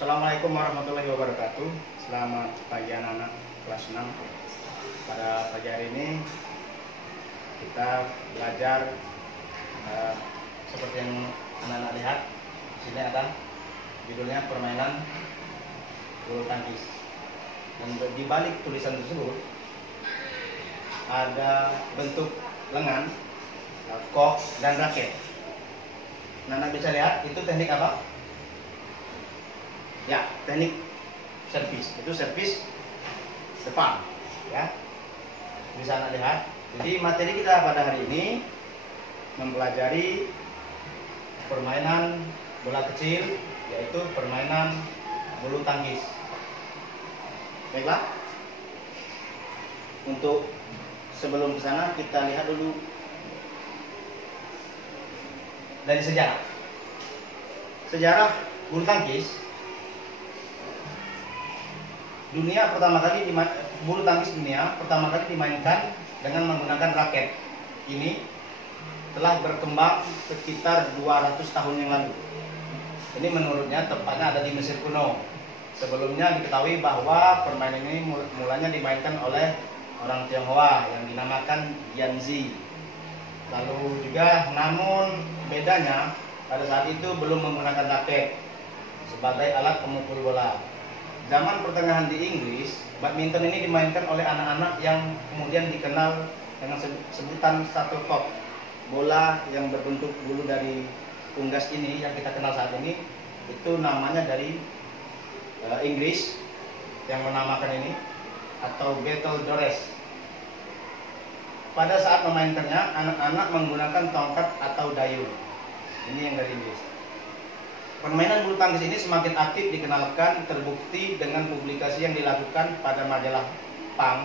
Assalamualaikum warahmatullahi wabarakatuh. Selamat pagi anak-anak kelas 6. Pada pagi hari ini kita belajar seperti yang anak-anak lihat. Di sini ada judulnya permainan bulu tangkis. Dan di balik tulisan tersebut ada bentuk lengan, kok dan raket. Anak-anak bisa lihat itu teknik apa? Ya, teknik servis. Itu servis depan, ya. Bisa Anda lihat. Jadi materi kita pada hari ini mempelajari permainan bola kecil, yaitu permainan bulu tangkis. Baiklah. Untuk sebelum ke sana kita lihat dulu dari sejarah. Sejarah bulu tangkis. Bulu tangkis dunia pertama kali dimainkan dengan menggunakan raket. Ini telah berkembang sekitar 200 tahun yang lalu. Ini menurutnya tepatnya ada di Mesir kuno. Sebelumnya diketahui bahwa permainan ini mulanya dimainkan oleh orang Tionghoa yang dinamakan Yanzi. Lalu juga, namun bedanya pada saat itu belum menggunakan raket sebagai alat pemukul bola. Zaman pertengahan di Inggris, badminton ini dimainkan oleh anak-anak yang kemudian dikenal dengan sebutan shuttlecock. Bola yang berbentuk bulu dari unggas ini yang kita kenal saat ini, itu namanya dari Inggris yang menamakan ini, atau Battledores. Pada saat memainkannya, anak-anak menggunakan tongkat atau dayung. Ini yang dari Inggris. Permainan bulu tangkis ini semakin aktif dikenalkan terbukti dengan publikasi yang dilakukan pada majalah Punch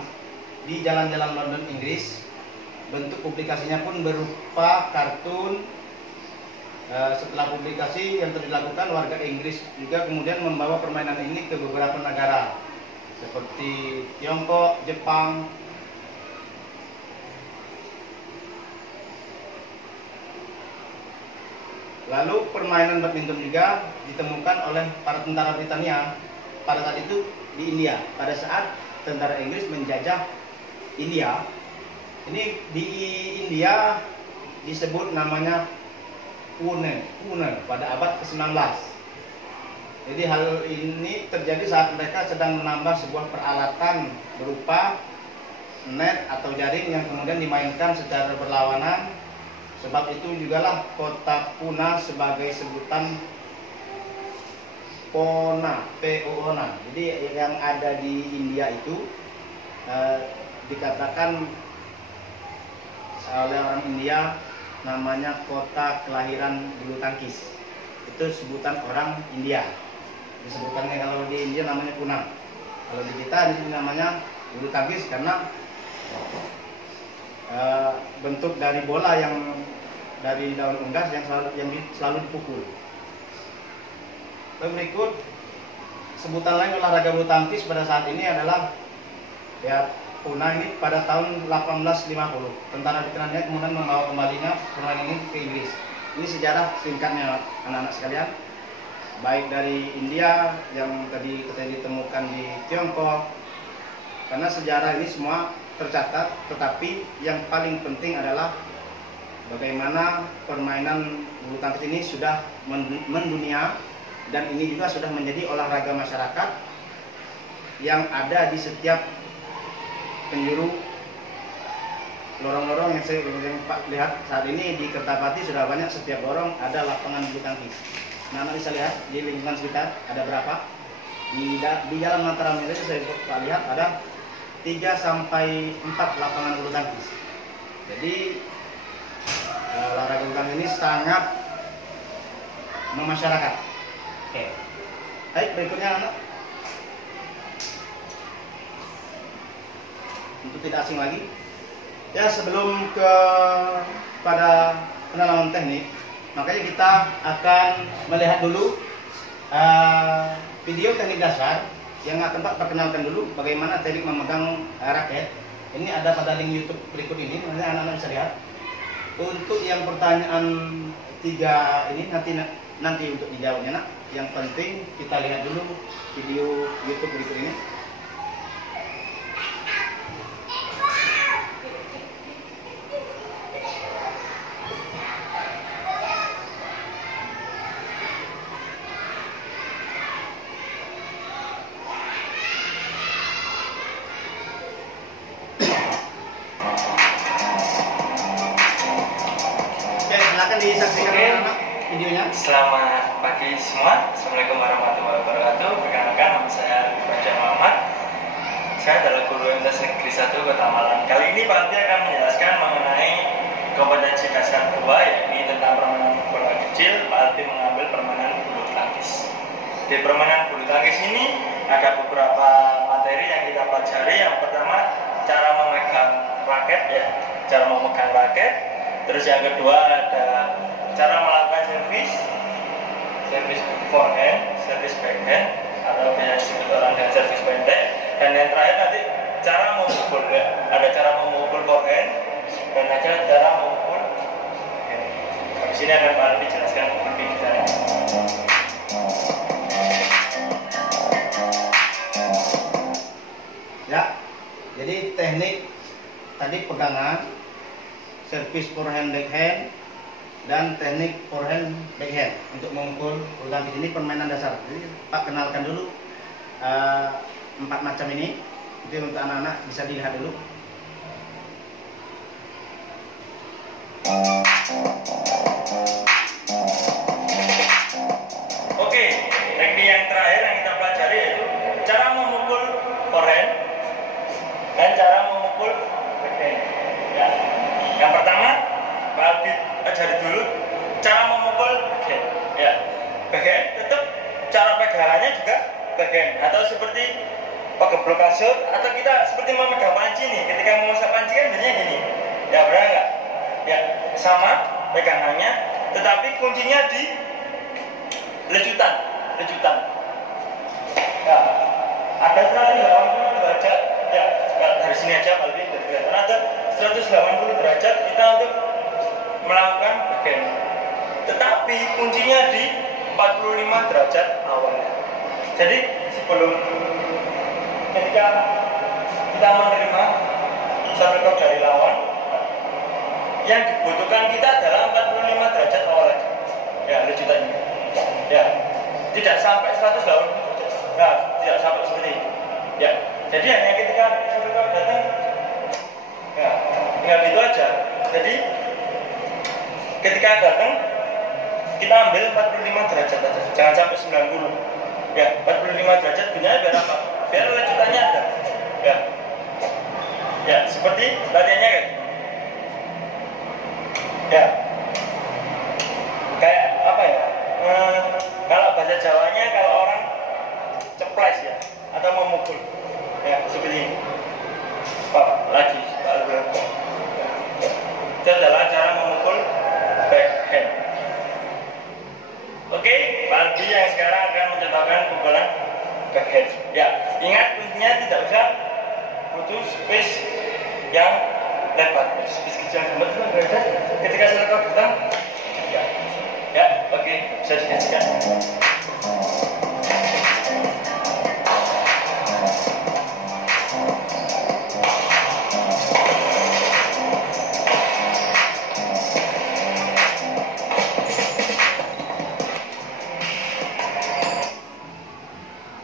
di jalan-jalan London, Inggris. Bentuk publikasinya pun berupa kartun. Setelah publikasi yang dilakukan, warga Inggris juga kemudian membawa permainan ini ke beberapa negara seperti Tiongkok, Jepang, lalu permainan badminton juga ditemukan oleh para tentara Britania pada saat itu di India. Pada saat tentara Inggris menjajah India, ini di India disebut namanya Pune pada abad ke-19. Jadi hal ini terjadi saat mereka sedang menambah sebuah peralatan berupa net atau jaring yang kemudian dimainkan secara berlawanan. Sebab itu jugalah kota Puna sebagai sebutan Pona, P-O-N-A. Jadi yang ada di India itu dikatakan oleh orang India namanya kota kelahiran bulu tangkis. Itu sebutan orang India. Disebutannya kalau di India namanya Puna. Kalau di kita ini namanya bulu tangkis karena bentuk dari bola yang dari daun unggas yang selalu dipukul. Lalu berikut sebutan lain olahraga bulu tangkis pada saat ini adalah ya Puna ini pada tahun 1850. Tentara Britania kemudian membawa kembalinya permainan ini ke Inggris. Ini sejarah singkatnya anak-anak sekalian. Baik dari India yang tadi ditemukan di Tiongkok. Karena sejarah ini semua tercatat, tetapi yang paling penting adalah bagaimana permainan bulu tangkis ini sudah mendunia, dan ini juga sudah menjadi olahraga masyarakat yang ada di setiap penjuru lorong-lorong yang Pak lihat saat ini di Kertapati. Sudah banyak, setiap lorong ada lapangan bulu tangkis. Nah, Anda bisa lihat di lingkungan sekitar ada berapa. Di Jalan Mataram ini saya lihat ada 3 sampai 4 lapangan bulu tangkis. Jadi olahraga bulu tangkis ini sangat memasyarakat. Oke. Baik, berikutnya anak. Untuk tidak asing lagi. Ya, sebelum pada pendalaman teknik, makanya kita akan melihat dulu video teknik dasar yang akan Pak perkenalkan dulu bagaimana teknik memegang raket. Ini ada pada link YouTube berikut ini, nanti anak-anak bisa lihat. Untuk yang pertanyaan 3 ini nanti untuk dijawabnya nak, yang penting kita lihat dulu video YouTube berikut ini. Silakan disaksikan videonya. Selamat pagi semua. Assalamualaikum warahmatullahi wabarakatuh. Perkenalkan, nama saya Raja Muhammad. Saya adalah guru MTs Negeri 1 Kota Malang. Kali ini Pak Aldi akan menjelaskan mengenai kompetensi dasar 2, yakni tentang permainan bola kecil. Pak Aldi mengambil permainan bulu tangkis. Di permainan bulu tangkis ini ada beberapa materi yang kita pelajari. Yang pertama, cara memegang raket, cara memegang raket. Terus yang kedua ada cara melakukan servis forehand, servis backhand, atau biasa disebut orang dengan servis pendek. Dan yang terakhir nanti cara memukul, ada cara memukul forehand dan ada cara memukul backhand. Di sini akan Pak Aldi jelaskan lebih detail. Ya, jadi teknik tadi pegangan, servis forehand backhand, dan teknik forehand backhand untuk memukul bulu tangkis. Ini permainan dasar. Jadi Pak kenalkan dulu 4 macam ini. Itu untuk anak-anak bisa dilihat dulu. Oke, teknik yang terakhir yang kita pelajari yaitu cara memukul forehand dan cara memukul backhand. Ya. Yang pertama, Pak Aldi ajari dulu cara memukul backhand. Ya, backhand tetap cara pegangannya juga backhand, atau seperti pegeblok kasur, atau kita seperti memegang panci nih. Ketika memasak panci kan biasanya gini. Ya, benar nggak? Ya, sama pegangannya, tetapi kuncinya di lecutan. Ya, ada 180 derajat. Ya, dari sini aja Pak Aldi kelihatan ada 180 derajat kita untuk melakukan backhand. Tetapi kuncinya di 45 derajat awalnya. Jadi sebelum ketika kita menerima serve dari lawan, yang dibutuhkan kita adalah 45 derajat awal aja. Ya, lecutannya. Ya, tidak sampai 180 derajat. Nah, tidak sampai seperti itu. Ya, jadi hanya ketika serve datang, ya, tinggal gitu aja. Jadi ketika datang kita ambil 45 derajat aja, jangan sampai 90. Ya, 45 derajat gunanya biar apa? Biar lecutannya ada. Ya, ya, seperti latihannya kayak gini. Ya, kayak apa ya? Kalau bahasa Jawanya, kalau orang ceples ya, atau memukul, ya seperti ini. Lagi, itu adalah cara memukul backhand. Oke, Pak Aldi yang sekarang akan mencobakan pukulan backhand. Ya, ingat kuncinya tidak usah butuh space yang lebar, space kecil yang berada ketika serve datang. Ya, oke, bisa disaksikan.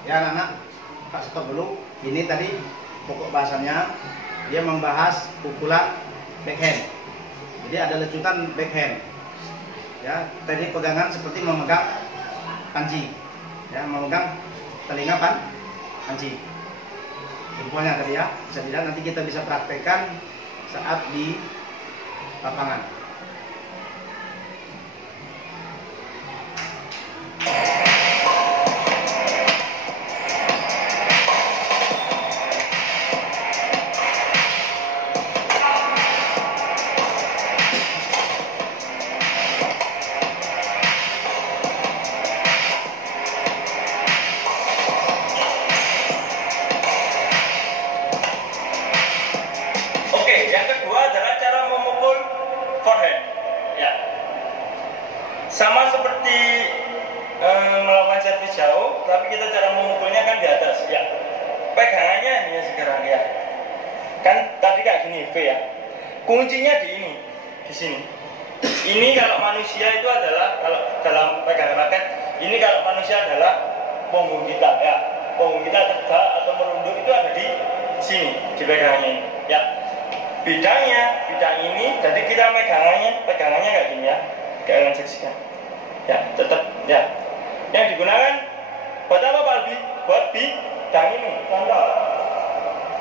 Ya anak-anak, Pak stop dulu. Ini tadi pokok bahasannya, dia membahas pukulan backhand. Jadi ada lecutan backhand. Ya, tadi pegangan seperti memegang panci. Ya, memegang telinga panci. Jempolnya tadi ya, bisa dilihat, nanti kita bisa praktekkan saat di lapangan. tapi kita cara memukulnya kan di atas ya. Pegangannya ini ya sekarang ya. Kan tadi kayak gini V ya. Kuncinya di ini, di sini. Ini kalau manusia itu adalah kalau dalam pegangan raket, ini kalau manusia adalah punggung kita ya. Punggung kita tegak atau merunduk itu ada di sini, di pegangannya ini. Ya. Bidang ini, jadi kita pegangannya kayak gini ya. Kalian saksikan. Ya, tetap ya. Yang digunakan buat apa Pak Albi? Buat bidang ini, contoh.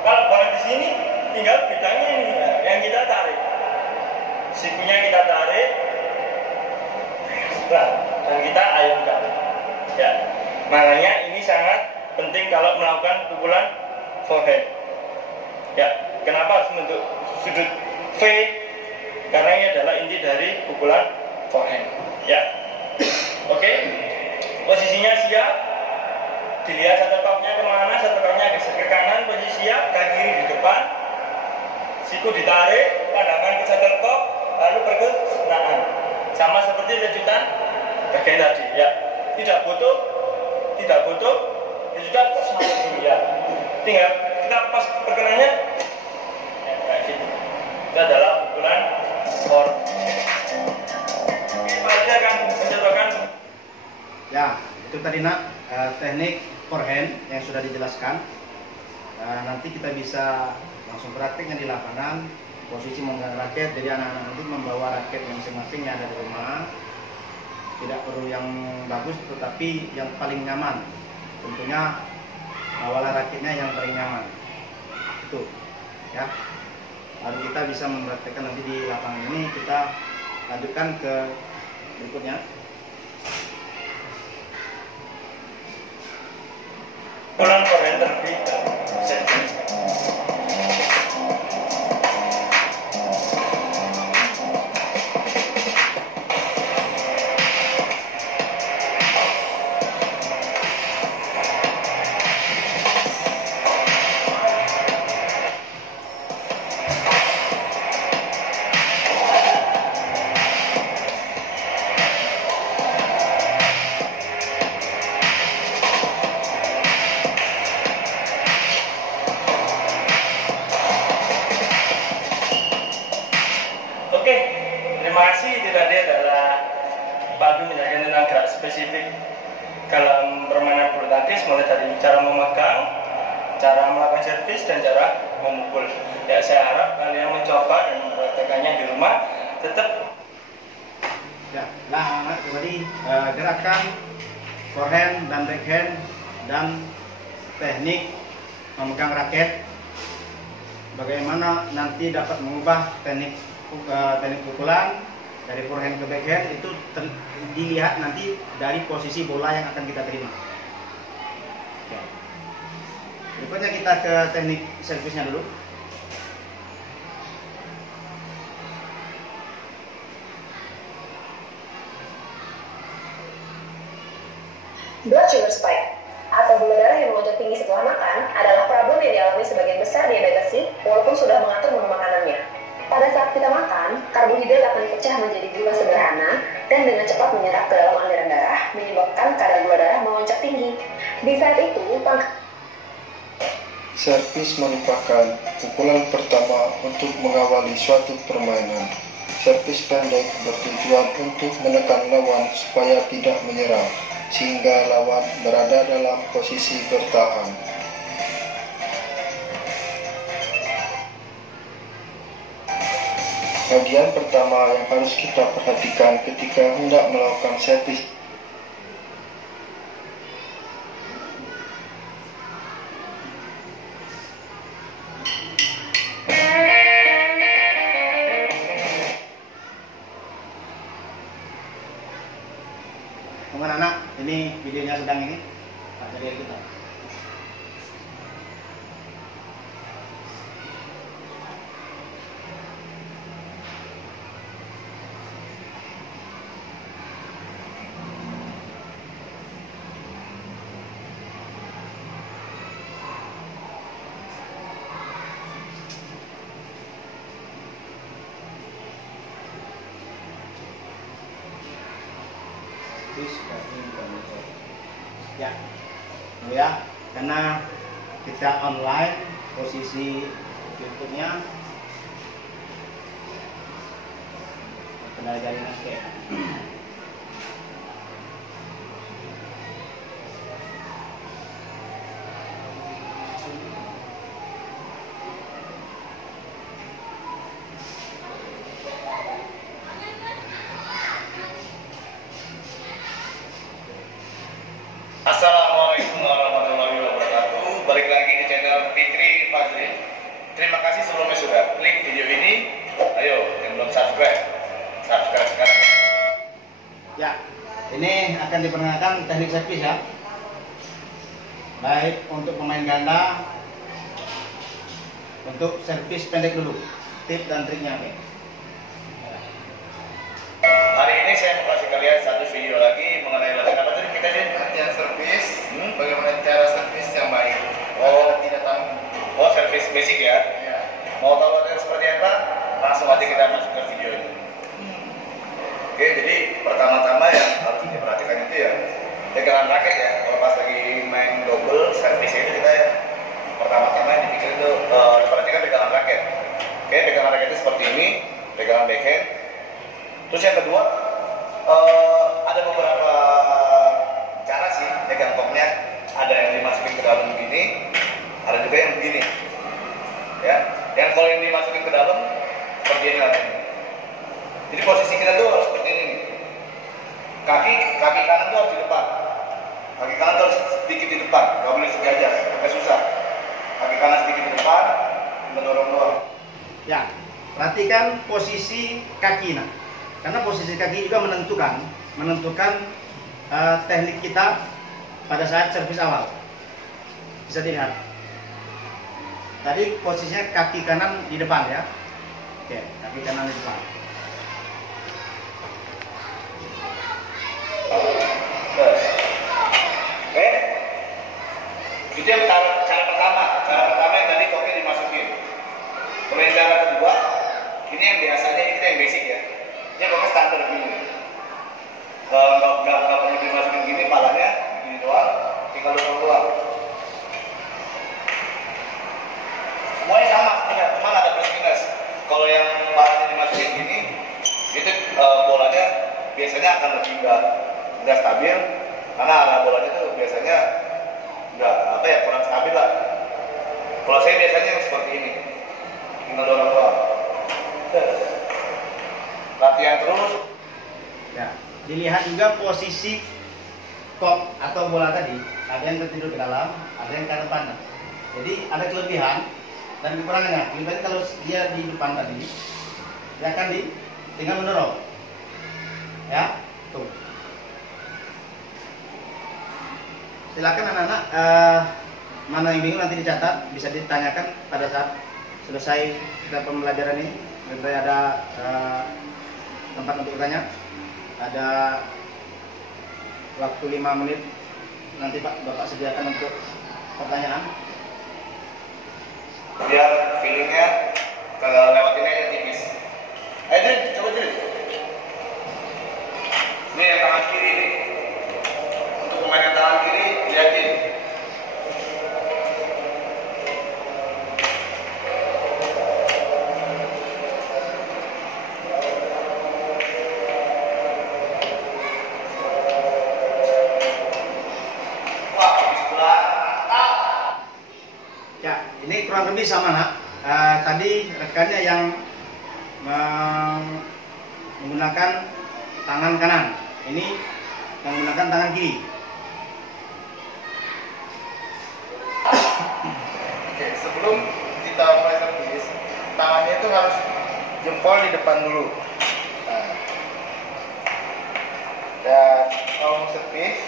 Kalau buat di sini, tinggal bidangnya ini ya, yang kita tarik. Sikunya kita tarik, dan kita ayunkan. Ya, makanya ini sangat penting kalau melakukan pukulan forehand. Ya, kenapa harus membentuk sudut V? Karena ini adalah inti dari pukulan forehand. Ya, oke. Posisinya siap. Dilihat shuttlecocknya kemana, shuttlecocknya geser ke kanan, posisi siap, kaki kiri di depan, siku ditarik, pandangan ke shuttlecock, lalu berikut senaan. Sama seperti lanjutan bagian tadi, ya. Tidak butuh, lanjutan sampai sini ya. Tinggal kita pas perkenannya, ya, kayak gitu. Itu adalah pukulan forehand. Oke, Pak akan mencobakan. Ya, itu tadi nak teknik forehand yang sudah dijelaskan. Nanti kita bisa langsung prakteknya di lapangan, posisi memegang raket. Jadi anak-anak nanti membawa raket yang masing-masing yang ada di rumah. Tidak perlu yang bagus, tetapi yang paling nyaman. Tentunya bawalah raketnya yang paling nyaman. Itu, ya. Lalu kita bisa mempraktekkan nanti di lapangan ini. Kita lanjutkan ke berikutnya. Pukulan forehand terlebih terima kasih. Itu tadi adalah Pak Abdul menjelaskan tentang gerak spesifik dalam permainan bulu tangkis, mulai dari cara memegang, cara melakukan servis, dan cara memukul. Ya, saya harap kalian mencoba dan mempraktekannya di rumah. Tetap Ya, nah kembali gerakan forehand dan backhand dan teknik memegang raket. Bagaimana nanti dapat mengubah teknik pukulan dari forehand ke backhand itu dilihat nanti dari posisi bola yang akan kita terima. Oke. Berikutnya kita ke teknik servisnya dulu. Blood sugar spike atau gula darah yang melonjak tinggi setelah makan adalah problem yang dialami sebagian besar diabetesi walaupun sudah mengatur menu makanannya. Pada saat kita makan, karbohidrat akan dipecah menjadi gula sederhana dan dengan cepat menyerap ke dalam aliran darah, menyebabkan kadar gula darah melonjak tinggi. Di saat itu, servis merupakan pukulan pertama untuk mengawali suatu permainan. Servis pendek bertujuan untuk menekan lawan supaya tidak menyerang, sehingga lawan berada dalam posisi bertahan. Bagian pertama yang harus kita perhatikan ketika hendak melakukan servis Teman-teman, ini videonya sedang ini Pak Jariah kita. Ya, ya, karena kita online, posisi YouTube-nya kendala jaringan kayak. Assalamualaikum warahmatullahi wabarakatuh. Balik lagi di channel Fikri Fazri. Terima kasih sebelumnya sudah klik video ini. Ayo yang belum subscribe sekarang. Ya, ini akan diperkenalkan teknik servis ya. Baik untuk pemain ganda, untuk servis pendek dulu. Tip dan triknya oke. Hari ini saya mau kasih kalian satu video lagi mengenai latihan apa tadi kita sih? Latihan servis, bagaimana cara servis yang baik. Oh. Agar tidak tanggung. Oh, servis basic ya. Ya. Mau tahu latihan seperti apa? Langsung aja kita masuk ke video ini. Oke, jadi pertama-tama yang harus diperhatikan itu ya pegangan raket ya. Kalau pas lagi main double servis itu kita ya pertama-tama yang dipikir itu diperhatikan pegangan raket. Oke, pegangan raket itu seperti ini, pegangan backhand. Terus yang kedua ada beberapa cara sih pegang koknya. Ada yang dimasukin ke dalam begini, ada juga yang begini. Ya, yang kalau yang dimasukin ke dalam seperti ini lah. Jadi posisi kita tuh harus seperti ini nih. Kaki kanan tuh harus di depan. Kaki kanan tuh harus sedikit di depan, nggak boleh sengaja, sampai susah. Kaki kanan sedikit di depan, mendorong doang. Ya, perhatikan posisi kaki nah. Karena posisi kaki juga menentukan teknik kita pada saat servis awal. Bisa dilihat. Tadi posisinya kaki kanan di depan ya. Oke, kaki kanan di depan. Oke, itu yang cara pertama. Cara pertama yang tadi koknya dimasukin. Kemudian cara kedua, ini yang biasanya kita yang basic ya. Ini koknya standar begini. Nggak perlu dimasukin gini, palanya gini doang, tinggal dorong doang. Semuanya sama, cuma ada plus minus. Kalau yang palanya dimasukin gini, itu bolanya biasanya akan lebih nggak stabil, karena arah bolanya itu biasanya kurang stabil lah. Kalau saya biasanya yang seperti ini, tinggal dorong doang. Latihan terus. Ya, dilihat juga posisi kok atau bola tadi. Ada yang tertidur ke dalam, ada yang ke depan. Jadi ada kelebihan dan kekurangannya. Kelebihan kalau dia di depan tadi, dia akan tinggal mendorong. Ya, tuh. Silakan anak-anak, mana yang bingung nanti dicatat, bisa ditanyakan pada saat selesai kita pembelajaran ini. Nanti ada tempat untuk bertanya. Ada waktu 5 menit nanti Bapak sediakan untuk pertanyaan. Biar feelingnya kalau lewatinnya aja tipis. Ayo Dri, coba Dri. Ini yang tangan kiri nih. Untuk pemain yang tangan kiri, lihatin. Wah, di sebelah. Mantap. Ya, ini kurang lebih sama nak. Tadi rekannya yang menggunakan tangan kanan, ini menggunakan tangan kiri. Oke, sebelum kita mulai servis, tangannya itu harus jempol di depan dulu. Nah. Dan kalau mau servis,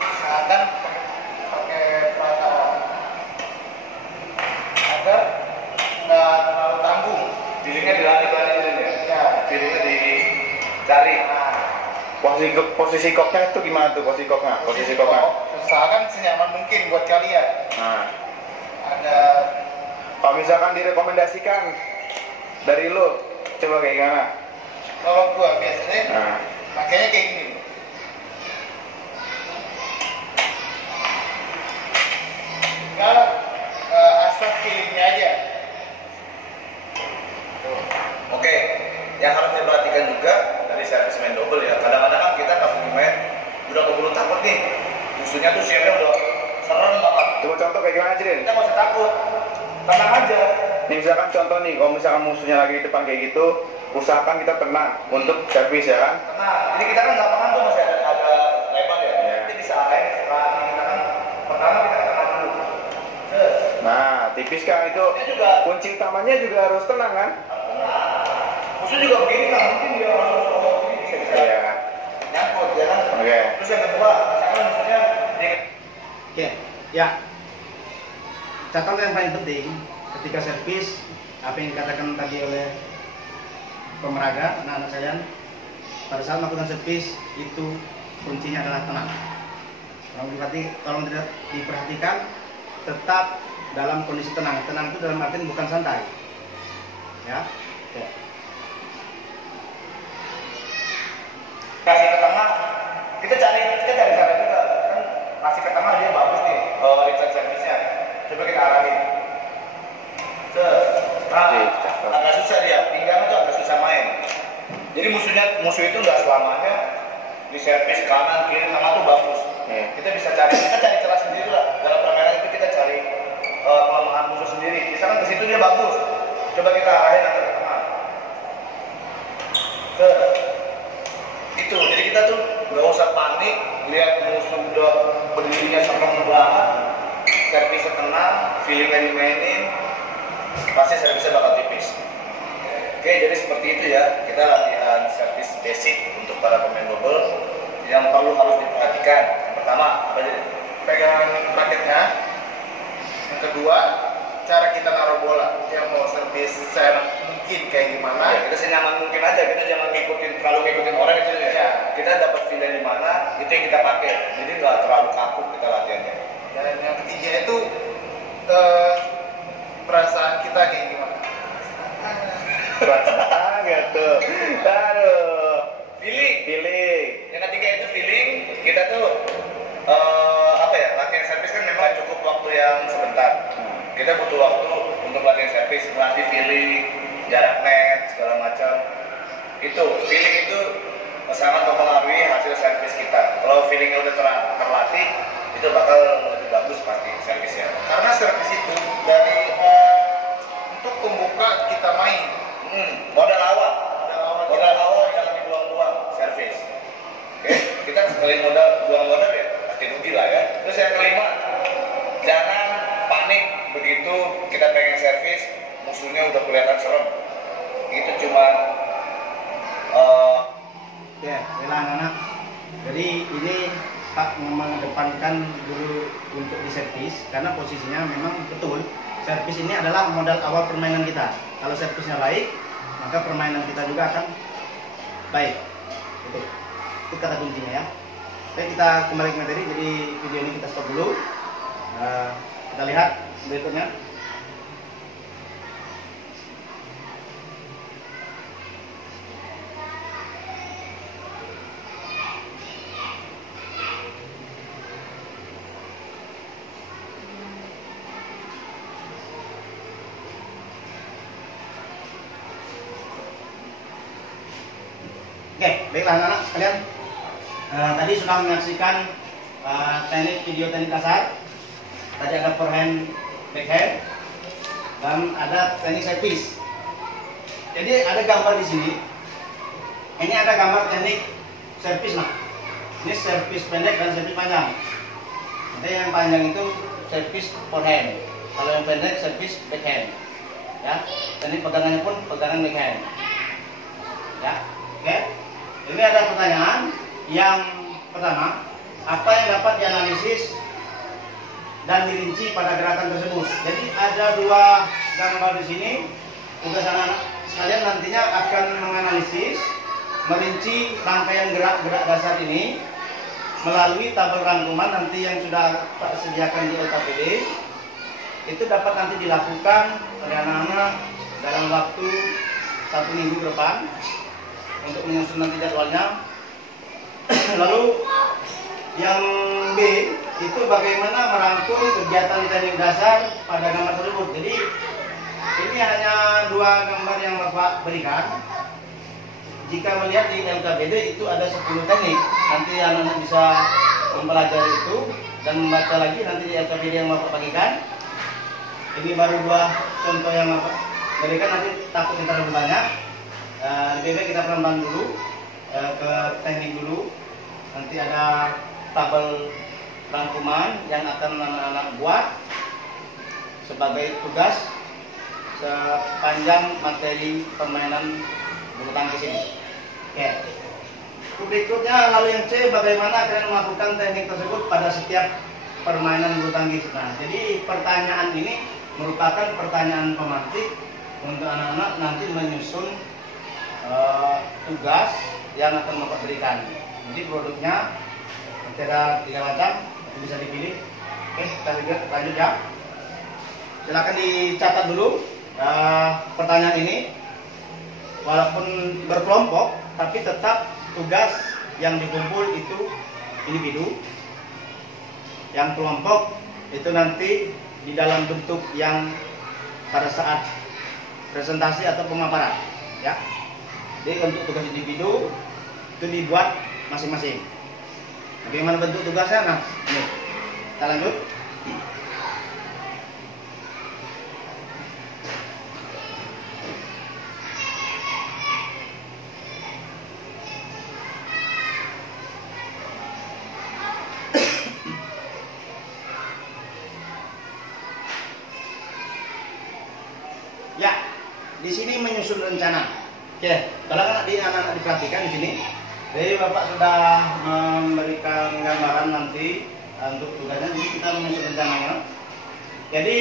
usahakan pakai perasaan agar nggak terlalu tanggung. Feelingnya dilatih dulu ya. Ya, Feelingnya dicari. Posisi koknya itu gimana tuh posisi koknya? Posisi koknya. usahakan senyaman mungkin buat kalian. Nah, Ada kalau misalkan direkomendasikan dari lo, coba kayak gimana? kalau gua biasanya Nah, makanya kayak gini. musuhnya tuh siapnya udah serem banget. Coba contoh kayak gimana aja, Din? Kita nggak usah takut, tenang aja. Nih misalkan contoh nih, kalau misalkan musuhnya lagi di depan kayak gitu, usahakan kita tenang untuk servis ya kan? Tenang, jadi kita kan lapangan tuh masih ada lebar ya. Iya. Kita bisa arahin strategi kita kan. Pertama kita tenang dulu. Terus, Nah, tipis kan itu kita juga kunci utamanya juga harus tenang kan? tenang. Musuh juga begini kan, mungkin dia langsung begini bisa Iya. nyangkut ya kan. Oke. Terus yang kedua, misalkan musuhnya dia Oke, ya. Catatan yang paling penting ketika servis, apa yang dikatakan tadi oleh pemeraga, anak-anak sekalian, pada saat melakukan servis itu kuncinya adalah tenang. Tolong diperhatikan, tetap dalam kondisi tenang. Tenang itu dalam artian bukan santai. Ya. Oke. kasih ke tengah, kita cari cara juga kan, kasih ke tengah dia bagus nih return service-nya, coba kita arahin. Agak susah dia, pinggang itu agak susah main. Jadi musuh itu nggak selamanya di servis kanan kiri tengah tuh bagus. Kita cari celah sendiri lah. Dalam permainan itu kita cari kelemahan musuh sendiri. Misalkan ke situ dia bagus, coba kita arahin ke tengah. Itu, jadi kita tuh nggak usah panik lihat musuh udah berdirinya serem banget, servisnya tenang, feelingnya dimainin, pasti servisnya bakal tipis. Oke, jadi seperti itu ya, kita latihan servis basic untuk para pemain double yang harus diperhatikan. Yang pertama, apa aja? Pegangan raketnya. Yang kedua, cara kita naruh bola. Yang mau servis mungkin kayak gimana? Ya, kita senyaman mungkin aja, kita jangan terlalu ngikutin orang itu ya. Kita dapat feeling di mana, itu yang kita pakai. Jadi nggak terlalu kaku kita latihannya. Dan yang ketiga itu perasaan kita kayak gimana? Perasaan gitu. Aduh. Feeling. Yang ketiga itu feeling. Kita tuh latihan servis kan memang cukup waktu yang sebentar. Kita butuh waktu untuk latihan servis, melatih feeling, jarak net, segala macam. Itu feeling itu sangat mempengaruhi hasil servis kita. Kalau feelingnya udah terlatih, itu bakal lebih bagus pasti servisnya. Karena servis itu dari untuk pembuka kita main. Modal awal jangan dibuang-buang servis. Oke, kita sekali buang modal ya pasti rugi lah ya. Terus yang kelima, jangan panik begitu kita pengen servis, musuhnya udah kelihatan serem. Itu cuma Ya, anak-anak. Jadi ini Pak mengedepankan dulu untuk di servis karena posisinya memang betul. Servis ini adalah modal awal permainan kita. Kalau servisnya baik, maka permainan kita juga akan baik. Itu kata kuncinya ya. Baik, kita kembali ke materi. Jadi video ini kita stop dulu. Kita lihat berikutnya. Oke, baiklah anak-anak sekalian. Tadi sudah menyaksikan teknik dasar. Tadi ada forehand, backhand, dan ada teknik servis. Jadi ada gambar di sini. Ini ada gambar teknik servis, nah. Ini servis pendek dan servis panjang. Nanti yang panjang itu servis forehand. Kalau yang pendek servis backhand. Ya, teknik pegangannya pun pegangan backhand. Ya, oke. Ini ada pertanyaan yang pertama, apa yang dapat dianalisis dan dirinci pada gerakan tersebut? Jadi ada dua gambar di sini. Tugas anak-anak sekalian nantinya akan menganalisis, merinci rangkaian gerak-gerak dasar ini melalui tabel rangkuman nanti yang sudah Pak sediakan di LKPD. Itu dapat nanti dilakukan oleh anak-anak dalam waktu 1 minggu ke depan untuk menyusun nanti jadwalnya. Lalu yang B itu bagaimana merangkum kegiatan teknik dasar pada gambar tersebut. Jadi ini hanya dua gambar yang Bapak berikan. Jika melihat di LKPD itu ada 10 teknik. Nanti anak-anak bisa mempelajari itu dan membaca lagi nanti di LKPD yang Bapak bagikan. Ini baru 2 contoh yang Bapak berikan, nanti takutnya terlalu banyak. Lebih baik kita pelan-pelan dulu ke teknik dulu. Nanti ada tabel rangkuman yang akan anak-anak buat sebagai tugas sepanjang materi permainan bulu tangkis ini. Oke. Berikutnya lalu yang C, bagaimana kalian melakukan teknik tersebut pada setiap permainan bulu tangkis. Nah, jadi pertanyaan ini merupakan pertanyaan pemantik untuk anak-anak nanti menyusun tugas yang akan Bapak berikan. Jadi produknya ada 3 macam, bisa dipilih. Oke, kita lanjut ya. Silakan dicatat dulu pertanyaan ini. Walaupun berkelompok, tapi tetap tugas yang dikumpul itu individu. Yang kelompok itu nanti di dalam bentuk yang pada saat presentasi atau pemaparan, ya. Jadi untuk tugas individu itu dibuat masing-masing. Bagaimana bentuk tugasnya? Nah, ini kita lanjut. Ya, di sini menyusun rencana. Oke, kalau anak-anak diperhatikan di sini, jadi Bapak sudah memberikan gambaran nanti untuk tugasnya. Jadi kita menyusun rencananya. Jadi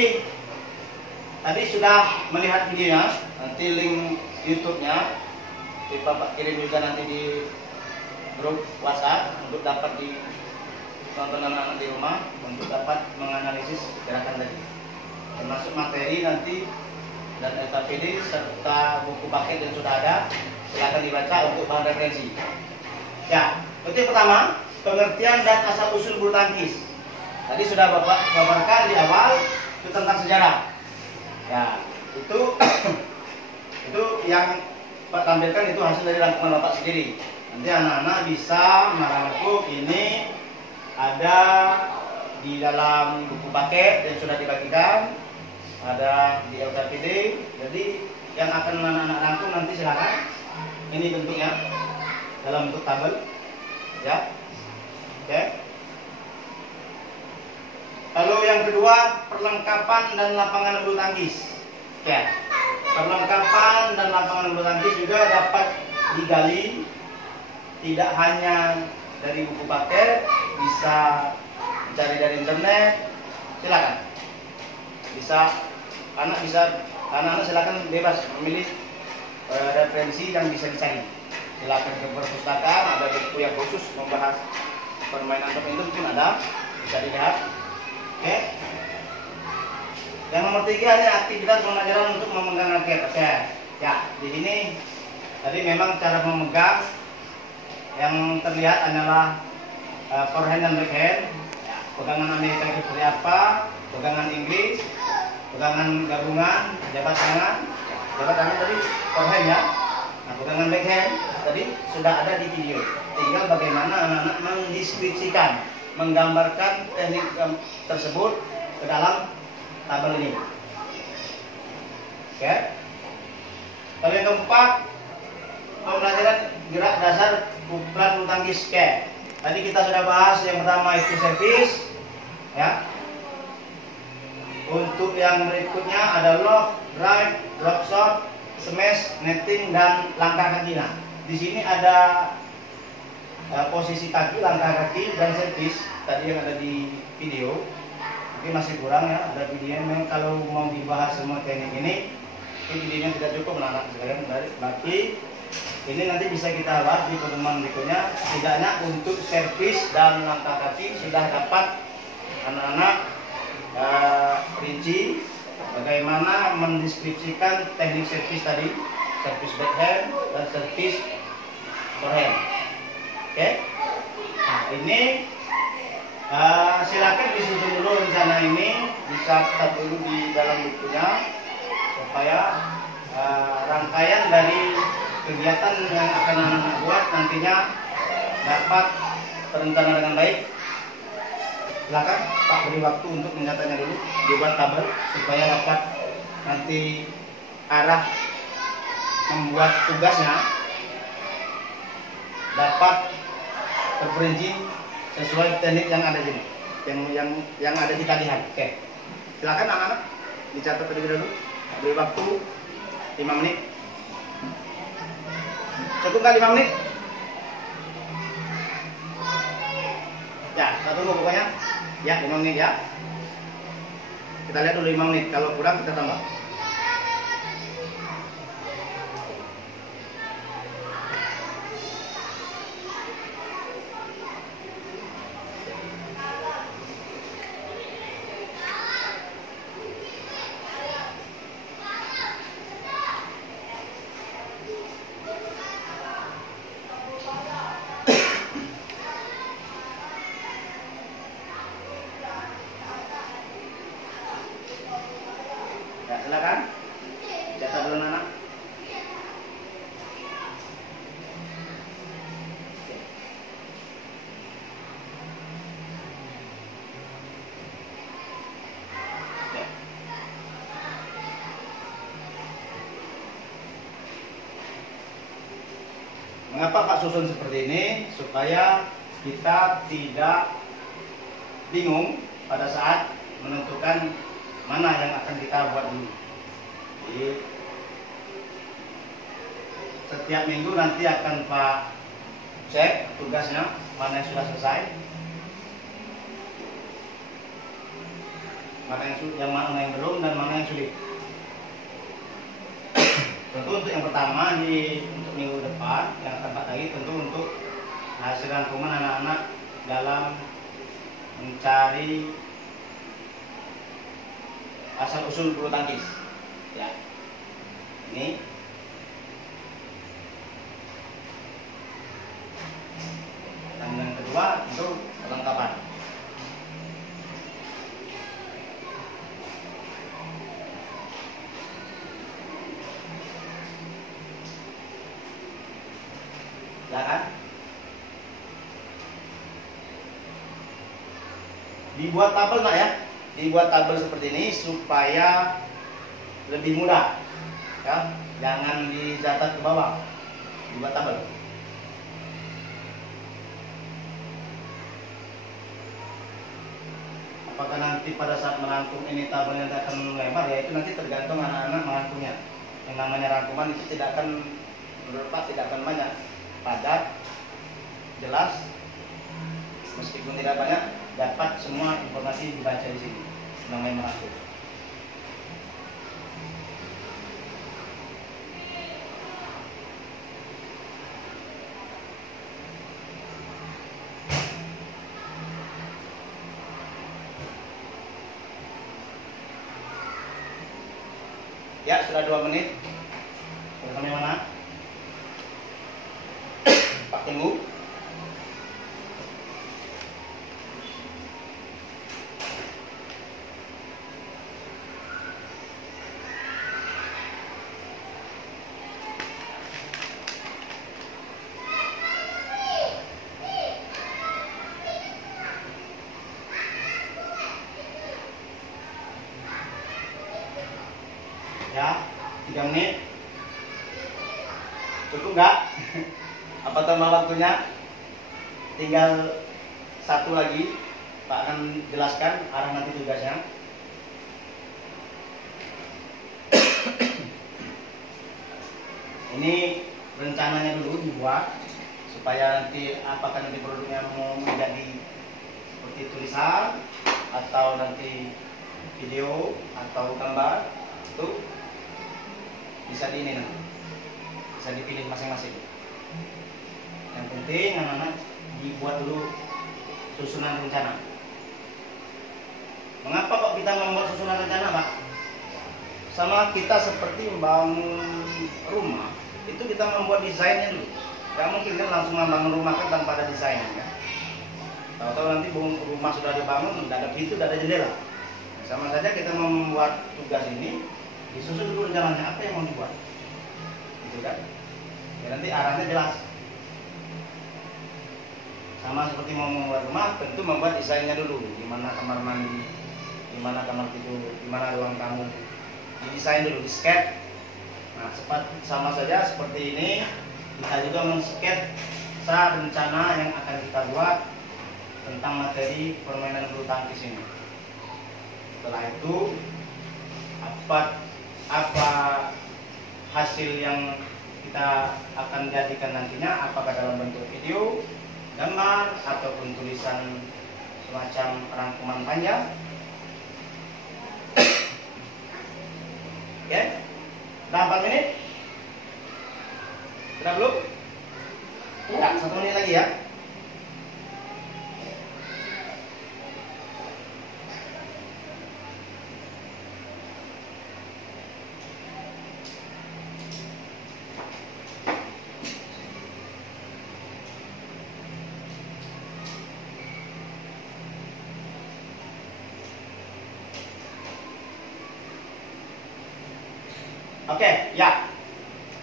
tadi sudah melihat videonya, nanti link YouTube-nya Bapak kirim juga nanti di grup WhatsApp untuk dapat ditonton anak-anak di rumah untuk dapat menganalisis gerakan tadi, termasuk materi nanti dan LKPD serta buku paket yang sudah ada, silakan dibaca untuk bahan referensi. Ya, itu yang pertama, pengertian dan asal usul bulu tangkis. Tadi sudah Bapak paparkan di awal itu tentang sejarah. Ya, itu itu yang Pak tampilkan itu hasil dari rangkuman Bapak sendiri. Nanti anak-anak bisa merangkum ini ada di dalam buku paket yang sudah dibagikan, ada di LKPD. Jadi yang akan anak-anak rangkum nanti silakan. Ini bentuknya dalam bentuk tabel, ya. Oke. Lalu yang kedua, perlengkapan dan lapangan bulu tangkis. Ya. Perlengkapan dan lapangan bulu tangkis juga dapat digali, tidak hanya dari buku paket, bisa mencari dari internet. Silakan. Anak-anak silakan bebas memilih referensi yang bisa dicari. Silakan ke perpustakaan, ada buku yang khusus membahas permainan tertentu pun ada, bisa dilihat. Oke. Yang nomor 3 ini aktivitas pembelajaran untuk memegang raket. Oke. Ya, di sini tadi memang cara memegang yang terlihat adalah forehand dan backhand. Pegangan Amerika itu seperti apa? Pegangan Inggris, pegangan gabungan, jabat tangan tadi forehand ya. Nah, pegangan backhand tadi sudah ada di video. Tinggal bagaimana anak-anak mendeskripsikan, menggambarkan teknik tersebut ke dalam tabel ini. Oke. Lalu yang keempat, pembelajaran gerak dasar pukulan bulu tangkis. Oke. Tadi kita sudah bahas yang pertama itu servis, ya. Untuk yang berikutnya ada lock, drive, drop shot, smash, netting, dan langkah kaki. Nah, di sini ada posisi kaki, langkah kaki, dan servis. Tadi yang ada di video, mungkin masih kurang ya. Ada videonya. Memang kalau mau dibahas semua teknik ini videonya tidak cukup anak-anak sekalian. Berarti ini nanti bisa kita bahas di pertemuan berikutnya. Setidaknya untuk servis dan langkah kaki sudah dapat anak-anak rinci bagaimana mendeskripsikan teknik servis tadi, servis backhand dan servis forehand. Oke. Nah, ini silakan disusun dulu rencana ini, dicatat dulu di dalam bukunya supaya rangkaian dari kegiatan yang akan anak-anak buat nantinya dapat terencana dengan baik. silakan Pak beri waktu untuk mencatatnya dulu, dibuat tabel supaya dapat nanti arah membuat tugasnya dapat terperinci sesuai teknik yang ada di sini, yang ada di kalian. Oke, silakan anak-anak dicatat terlebih dahulu, beri waktu 5 menit. Cukup nggak 5 menit? Ya, kita tunggu pokoknya. Ya, 5 menit ya. Kita lihat dulu 5 menit. Kalau kurang kita tambah. Ya, silakan. Catat dulu anak. Ya. Mengapa Pak susun seperti ini? Supaya kita tidak bingung pada saat menentukan mana yang akan kita buat dulu. Jadi setiap minggu nanti akan Pak cek tugasnya mana yang sudah selesai, mana yang belum, dan mana yang sulit. Tentu untuk yang pertama untuk minggu depan yang akan Pak tagih, tentu untuk hasil rangkuman anak-anak dalam mencari asal usul bulu tangkis. Ya, ini dan yang kedua untuk perlengkapan. Ya kan? Dibuat tabel nak ya? Dibuat tabel seperti ini supaya lebih mudah, ya. Jangan dicatat ke bawah, dibuat tabel. Apakah nanti pada saat merangkum ini tabelnya akan lebar? Ya itu nanti tergantung anak-anak merangkumnya. Yang namanya rangkuman itu tidak akan, menurut Pak, tidak akan banyak, padat, jelas, meskipun tidak banyak, dapat semua informasi dibaca di sini. Namanya merangkum. Ya, sudah 2 menit. Sudah sampai mana? Pak tunggu. Ya, 3 menit. Cukup nggak? Apa tambah waktunya? Tinggal 1 lagi. Pak akan jelaskan arah nanti tugasnya. Ini rencananya dulu dibuat supaya nanti apakah nanti produknya mau menjadi seperti tulisan atau nanti video atau gambar, itu bisa di ini nanti, bisa dipilih masing-masing. Yang penting anak-anak dibuat dulu susunan rencana. Mengapa kok kita membuat susunan rencana, Pak? Sama kita seperti membangun rumah, itu kita membuat desainnya dulu. Gak mungkin kan langsung membangun rumah kan tanpa ada desainnya kan? Tahu-tahu nanti rumah sudah dibangun, tidak ada pintu, tidak ada jendela. Sama saja kita membuat tugas ini, disusun dulu rencananya apa yang mau dibuat, gitu kan? Ya nanti arahnya jelas. Sama seperti mau membuat rumah, tentu membuat desainnya dulu. Di mana kamar mandi, di mana kamar tidur, di mana ruang tamu. Didesain dulu, di-sketch. Nah, sama saja seperti ini, kita juga men-sketsa rencana yang akan kita buat tentang materi permainan bulu tangkis ini. Setelah itu, apa hasil yang kita akan jadikan nantinya, apakah dalam bentuk video, gambar, ataupun tulisan semacam rangkuman panjang. Oke, udah 4 menit? Sudah belum? Ya, 1 menit lagi ya. Oke, ya.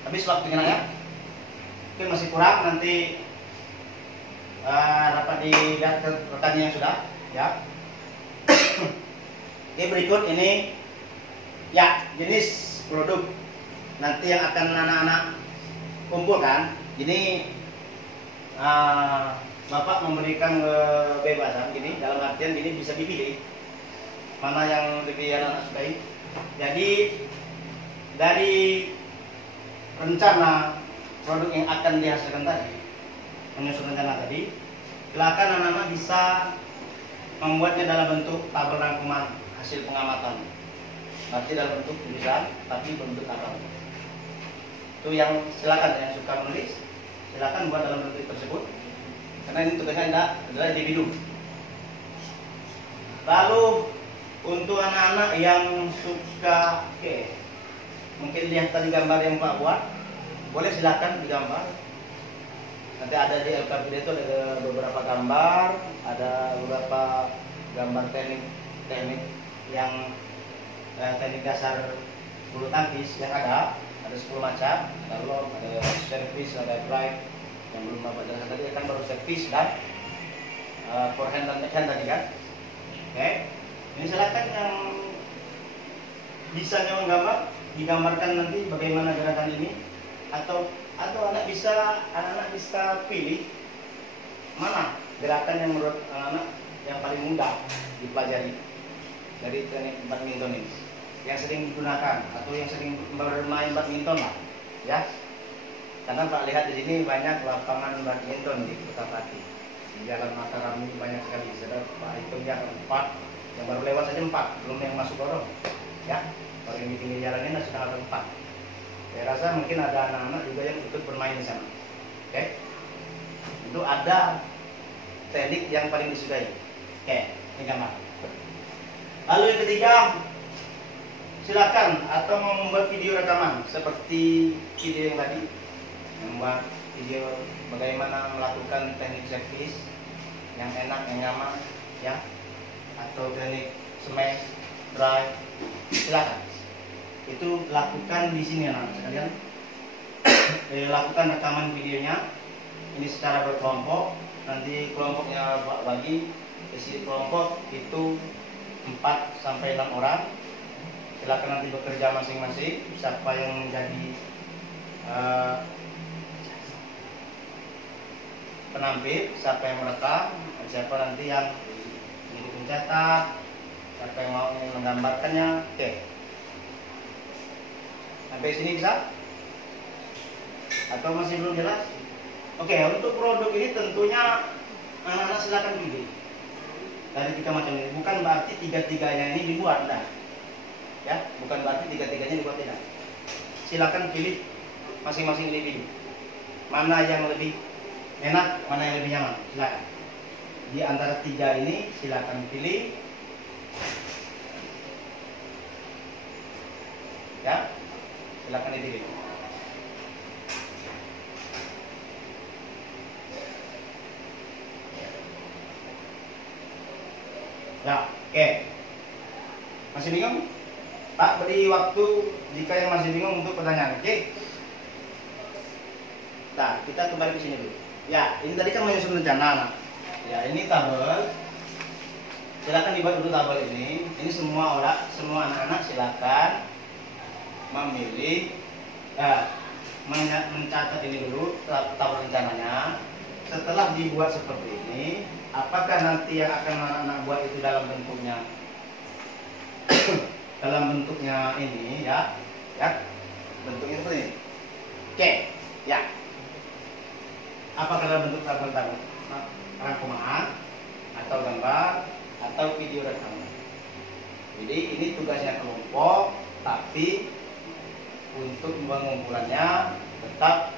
Habis waktunya ya. Mungkin masih kurang, nanti dapat dilihat rekannya yang sudah, ya. Oke, berikut ini ya jenis produk nanti yang akan anak-anak kumpulkan. Ini Bapak memberikan kebebasan gini, dalam artian gini bisa dipilih mana yang lebih anak-anak sukai. Jadi dari rencana produk yang akan dihasilkan tadi, menyusun rencana tadi, silakan anak-anak bisa membuatnya dalam bentuk tabel rangkuman hasil pengamatan. Berarti dalam bentuk tulisan, tapi bentuk tabel. Itu yang silakan, yang suka menulis, silakan buat dalam bentuk tersebut. Karena ini tugasnya adalah individu. Lalu untuk anak-anak yang suka, mungkin lihat tadi gambar yang Pak buat, boleh silakan digambar. Nanti ada di LKPD itu ada beberapa gambar, ada beberapa gambar teknik yang teknik dasar bulu tangkis yang ada 10 macam, ada lob, ada servis, ada drive, yang belum Bapak jelaskan tadi kan baru servis dan forehand dan backhand tadi kan. Oke, ini silakan yang bisa menggambar, digambarkan nanti bagaimana gerakan ini, atau anak-anak bisa pilih mana gerakan yang menurut anak-anak yang paling mudah dipelajari dari teknik badminton ini, yang sering digunakan atau yang sering bermain badminton lah, ya. Karena Pak lihat di sini banyak lapangan badminton di Kota Pati, di Jalan Mataram ini banyak sekali. Sudah Pak hitung ya 4, yang baru lewat saja 4, belum yang masuk gorong, ya. Kalau yang di pinggir jalan ini sudah ada 4. Saya rasa mungkin ada anak-anak juga yang ikut bermain di sana. Oke, itu ada teknik yang paling disukai. Oke, ini gambar. Lalu yang ketiga, silakan atau mau membuat video rekaman seperti video yang tadi, membuat video bagaimana melakukan teknik servis yang enak, yang nyaman, ya, atau teknik smash, drive, silakan. Itu lakukan di sini anak sekalian. Lakukan rekaman videonya ini secara berkelompok. Nanti kelompoknya bagi isi kelompok itu 4 sampai 6 orang. Silakan nanti bekerja masing-masing. Siapa yang menjadi penampil, siapa yang merekam, siapa nanti yang menjadi pencetak, siapa yang mau menggambarkannya. Oke. Sampai sini bisa? Atau masih belum jelas? Oke, untuk produk ini tentunya anak-anak silakan pilih dari 3 macam ini. Bukan berarti 3-3-nya ini dibuat, dah. Ya, bukan berarti 3-3-nya dibuat, tidak. Silakan pilih masing-masing individu. Mana yang lebih enak, mana yang lebih nyaman, silakan. Di antara 3 ini silakan pilih. Ya. Silakan dipilih. Ya, oke. Masih bingung? Pak, beri waktu jika yang masih bingung untuk pertanyaan, oke? Nah, kita kembali ke sini dulu. Ya, ini tadi kan menyusun rencana. Nah, Ya, ini tabel. Silakan dibuat dulu tabel ini. Ini semua anak-anak silakan memilih, mencatat ini dulu tabel rencananya. Setelah dibuat seperti ini, apakah nanti yang akan anak-anak buat itu dalam bentuknya ini ya, bentuknya seperti ini. Oke, ya. Apakah dalam bentuk tabel rangkuman atau gambar atau video rekaman. Jadi ini tugasnya kelompok, tapi untuk pengumpulannya tetap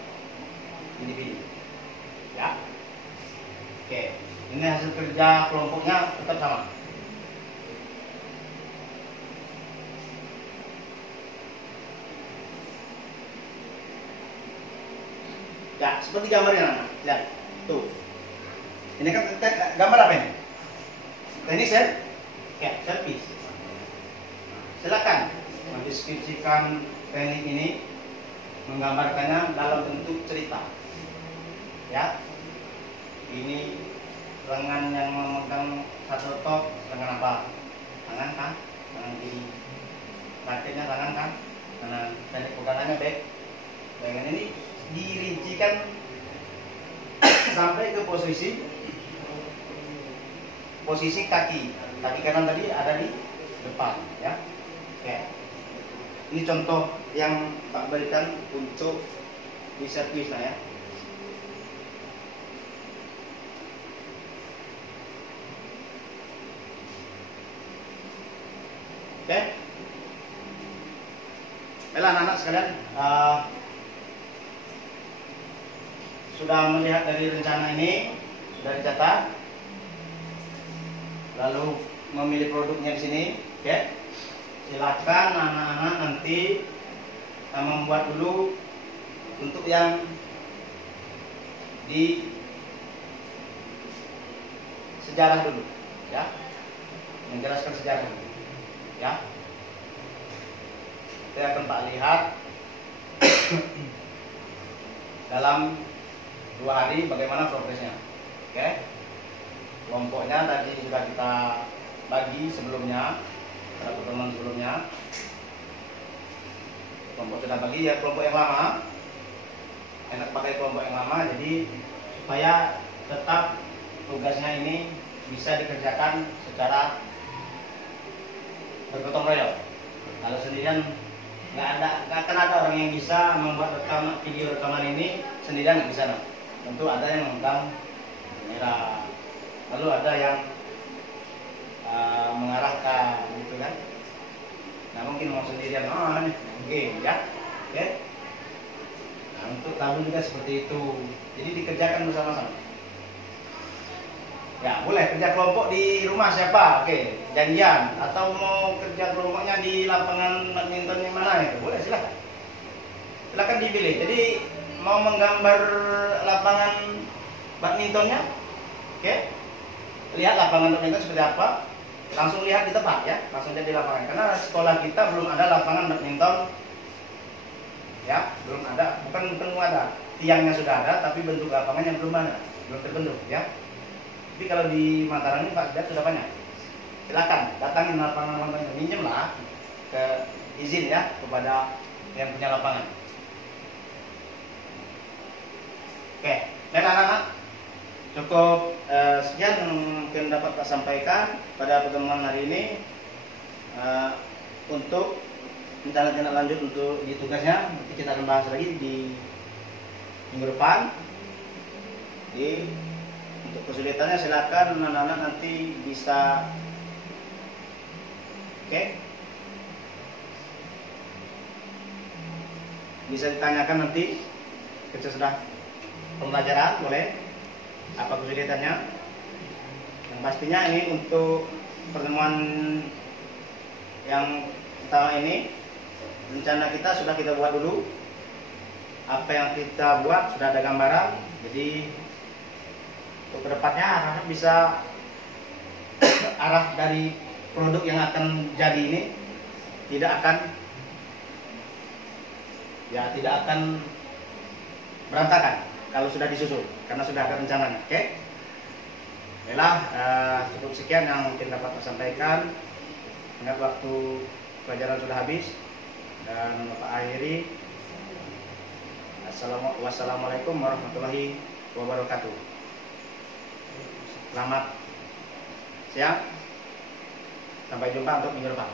individu. Ya, oke. Ini hasil kerja kelompoknya tetap sama. Ya, seperti gambarnya, anak. Lihat, tuh. Ini kan gambar apa ini? Ini selfie. Silakan mendeskripsikan teknik ini, menggambarkannya dalam bentuk cerita. Ya, ini lengan yang memegang satu top, lengan apa? Tangan kan? Tangan kiri. Raketnya tangan kan? Kanan. Teknik pegangannya back. Dengan ini dirincikan sampai ke posisi kaki kanan tadi ada di depan, ya. Oke. Ini contoh yang Pak berikan untuk di servis ya. Oke. Baiklah anak-anak sekalian, sudah melihat dari rencana ini, sudah dicatat, lalu memilih produknya di sini. Oke. Silakan anak-anak nanti membuat dulu untuk yang di sejarah dulu, ya, menjelaskan sejarah dulu, ya. Kita akan Pak lihat dalam 2 hari bagaimana progresnya. Oke. Kelompoknya tadi sudah kita bagi sebelumnya, pada pertemuan sebelumnya. Kelompok sudah bagi ya, kelompok yang lama enak pakai kelompok yang lama, jadi supaya tetap tugasnya ini bisa dikerjakan secara bergotong royong. Kalau sendirian nggak akan ada orang yang bisa membuat video rekaman ini sendirian, nggak bisa. Tentu ada yang memegang kamera, lalu ada yang mengarahkan gitu kan. Nah mungkin mau sendirian, oke ya, oke. Nah untuk tabel juga seperti itu, jadi dikerjakan bersama-sama. Ya boleh kerja kelompok di rumah siapa, oke, janjian, atau mau kerja kelompoknya di lapangan badminton yang mana itu, boleh silakan dipilih. Jadi mau menggambar lapangan badmintonnya, oke, lihat lapangan badminton seperti apa, langsung lihat di tempat ya, langsung lihat di lapangan. Karena sekolah kita belum ada lapangan badminton, ya, belum ada, bukan ada, tiangnya sudah ada, tapi bentuk lapangannya belum ada, belum terbentuk ya. Tapi kalau di Mataram ini Pak sudah banyak. Silakan datangin lapangan badminton, minjem lah ke izin ya kepada yang punya lapangan. Oke, dan anak-anak cukup sekian yang mungkin dapat Pak sampaikan pada pertemuan hari ini. Untuk rencana tindak lanjut untuk di tugasnya nanti kita akan bahas lagi di minggu depan. Untuk kesulitannya silakan anak-anak nanti bisa, bisa ditanyakan nanti setelah pembelajaran, boleh apa kesulitannya. Yang pastinya ini untuk pertemuan yang pertama ini, rencana kita sudah kita buat dulu. Apa yang kita buat sudah ada gambaran, jadi untuk kedepannya anak-anak bisa arah dari produk yang akan jadi ini tidak akan berantakan kalau sudah disusun, karena sudah ada rencananya. Oke? Baiklah, cukup sekian yang kita dapat sampaikan. Ingat waktu pelajaran sudah habis dan Bapak akhiri. Wassalamualaikum warahmatullahi wabarakatuh. Selamat siang. Sampai jumpa untuk minggu depan.